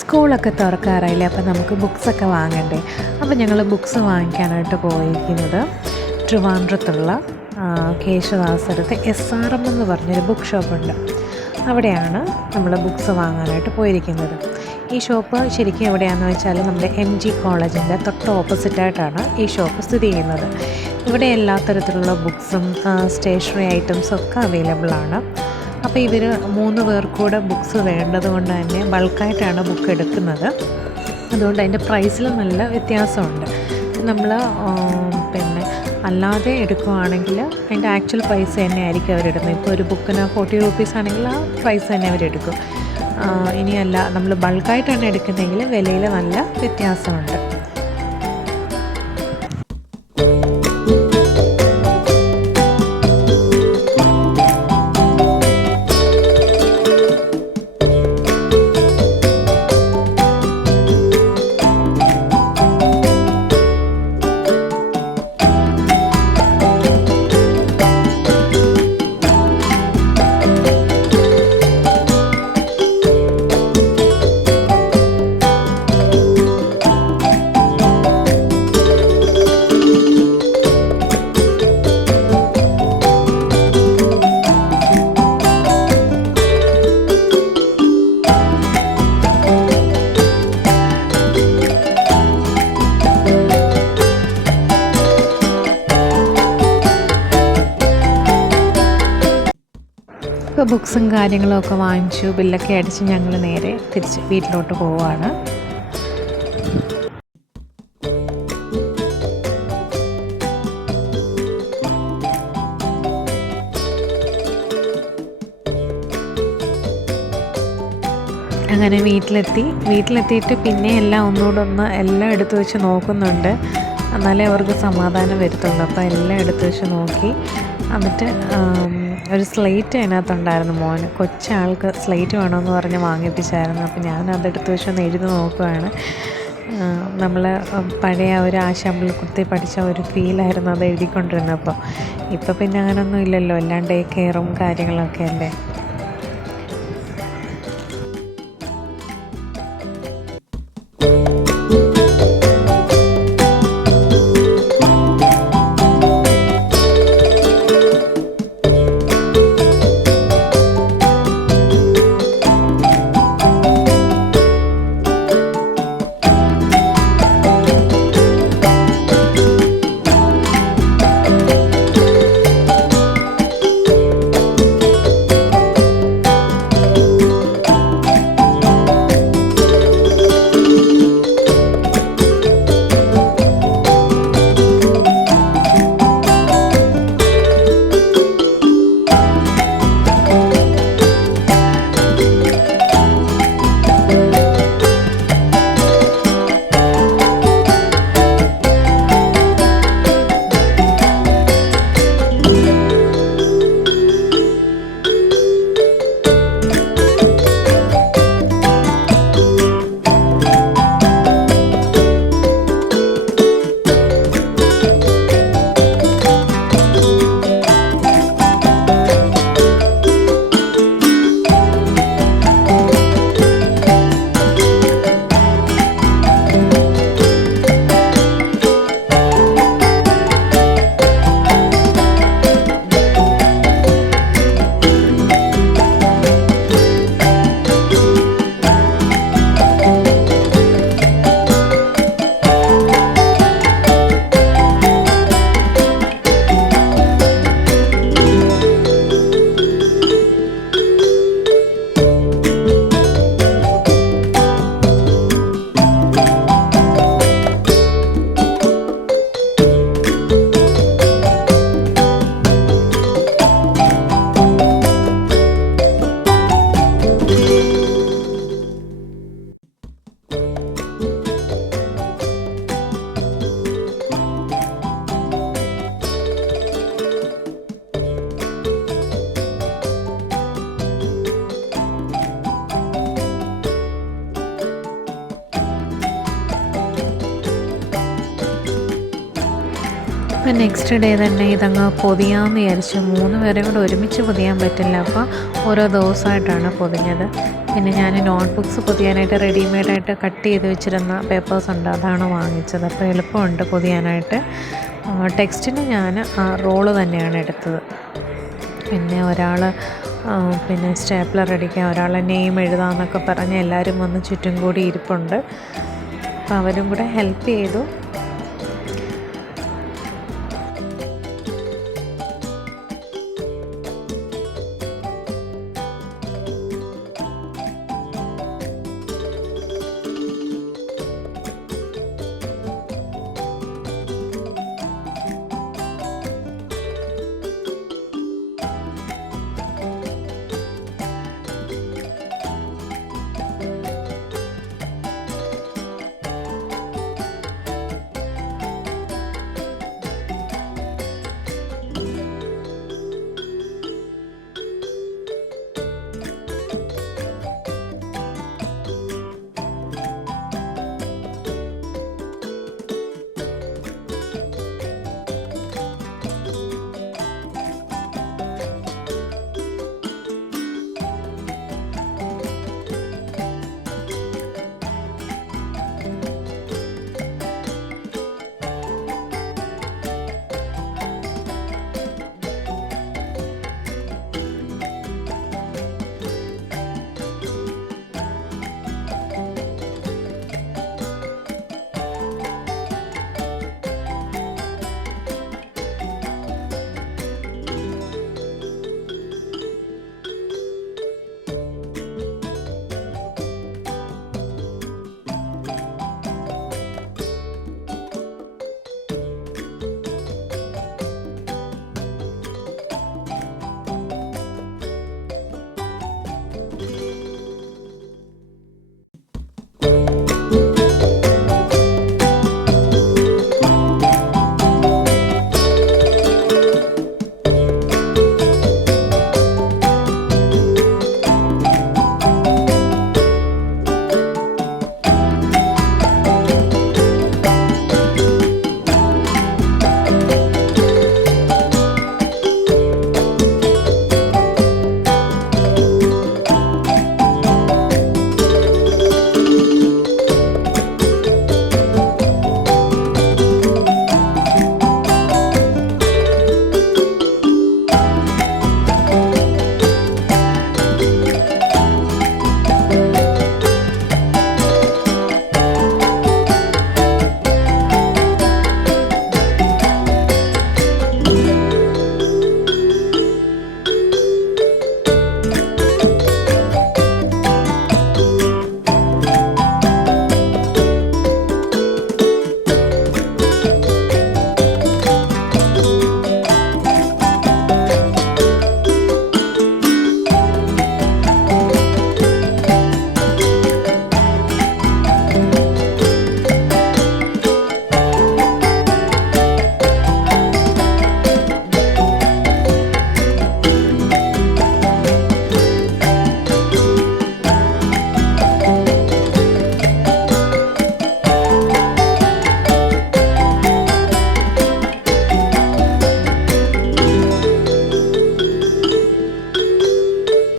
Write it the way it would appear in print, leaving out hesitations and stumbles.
സ്കൂളൊക്കെ തുറക്കാറായില്ലേ, അപ്പോൾ നമുക്ക് ബുക്സൊക്കെ വാങ്ങണ്ടേ. അപ്പോൾ ഞങ്ങൾ ബുക്സ് വാങ്ങിക്കാനായിട്ട് പോയിരിക്കുന്നത് ട്രിവാൻഡ്രത്തുള്ള കേശവദാസരത്ത് SRM എന്ന് പറഞ്ഞൊരു ബുക്ക് ഷോപ്പുണ്ട്. അവിടെയാണ് നമ്മൾ ബുക്സ് വാങ്ങാനായിട്ട് പോയിരിക്കുന്നത്. ഈ ഷോപ്പ് ശരിക്കും എവിടെയാണെന്ന് വെച്ചാൽ നമ്മുടെ MG കോളേജിൻ്റെ തൊട്ട് ഓപ്പോസിറ്റായിട്ടാണ് ഈ ഷോപ്പ് സ്ഥിതി ചെയ്യുന്നത്. ഇവിടെ എല്ലാ തരത്തിലുള്ള ബുക്സും സ്റ്റേഷനറി ഐറ്റംസും ഒക്കെ അവൈലബിളാണ്. അപ്പോൾ ഇവർ 3 പേർക്കൂടെ ബുക്സ് വേണ്ടതുകൊണ്ട് തന്നെ ബൾക്കായിട്ടാണ് ബുക്ക് എടുക്കുന്നത്. അതുകൊണ്ട് അതിൻ്റെ പ്രൈസിൽ നല്ല വ്യത്യാസമുണ്ട്. നമ്മൾ അല്ലാതെ എടുക്കുകയാണെങ്കിൽ അതിൻ്റെ ആക്ച്വൽ പ്രൈസ് തന്നെ ആയിരിക്കും അവരെടുക്കുന്നത്. ഇപ്പോൾ ഒരു ബുക്കിന് 40 രൂപീസ് ആണെങ്കിൽ ആ പ്രൈസ് തന്നെ അവരെടുക്കും. ഇനിയല്ല നമ്മൾ ബൾക്കായിട്ടാണ് എടുക്കുന്നതെങ്കിൽ വിലയിൽ നല്ല വ്യത്യാസമുണ്ട്. ഇപ്പോൾ ബുക്സും കാര്യങ്ങളും ഒക്കെ വാങ്ങിച്ചു, ബില്ലൊക്കെ അടിച്ച് ഞങ്ങൾ നേരെ തിരിച്ച് വീട്ടിലോട്ട് പോവുകയാണ്. അങ്ങനെ വീട്ടിലെത്തിയിട്ട് പിന്നെ എല്ലാം എടുത്തു വെച്ച് നോക്കുന്നുണ്ട്. എന്നാലേ അവർക്ക് സമാധാനം വരുത്തുള്ളൂ. അപ്പോൾ എല്ലാം എടുത്തു വെച്ച് നോക്കി. എന്നിട്ട് ഒരു സ്ലേറ്റ് അതിനകത്തുണ്ടായിരുന്നു. മോന് കൊച്ചാൾക്ക് സ്ലേറ്റ് വേണമെന്ന് പറഞ്ഞ് വാങ്ങിപ്പിച്ചായിരുന്നു. അപ്പോൾ ഞാനതെടുത്ത് വെച്ചൊന്ന് എഴുതി നോക്കുകയാണ്. നമ്മൾ പഴയ ഒരു ആശാമ്പിൾ കുത്തി പഠിച്ച ഒരു ഫീലായിരുന്നു അത് എഴുതിക്കൊണ്ടിരുന്നപ്പോൾ. ഇപ്പോൾ പിന്നെ അങ്ങനെയൊന്നും ഇല്ലല്ലോ, എല്ലാം ഡേ കെയറും കാര്യങ്ങളൊക്കെ അല്ലേ. അപ്പം നെക്സ്റ്റ് ഡേ തന്നെ ഇതങ്ങ് പൊതിയാമെന്ന് വിചാരിച്ചു. 3 പേരെയും കൂടെ ഒരുമിച്ച് പൊതിയാൻ പറ്റില്ല. അപ്പോൾ ഓരോ ദിവസമായിട്ടാണ് പൊതിഞ്ഞത്. പിന്നെ ഞാൻ നോട്ട് ബുക്ക്സ് പൊതിയാനായിട്ട് റെഡിമെയ്ഡായിട്ട് കട്ട് ചെയ്ത് വെച്ചിരുന്ന പേപ്പേഴ്സ് ഉണ്ട്, അതാണ് വാങ്ങിച്ചത്. അപ്പോൾ എളുപ്പമുണ്ട് പൊതിയാനായിട്ട്. ടെക്സ്റ്റിന് ഞാൻ റോള് തന്നെയാണ് എടുത്തത്. പിന്നെ ഒരാൾ പിന്നെ സ്റ്റേപ്ലർ അടിക്കാൻ, ഒരാൾ നെയിം എഴുതാമെന്നൊക്കെ പറഞ്ഞ് എല്ലാവരും വന്ന് ചുറ്റും കൂടി ഇരിപ്പുണ്ട്. അപ്പോൾ അവരും കൂടെ ഹെൽപ്പ് ചെയ്തു.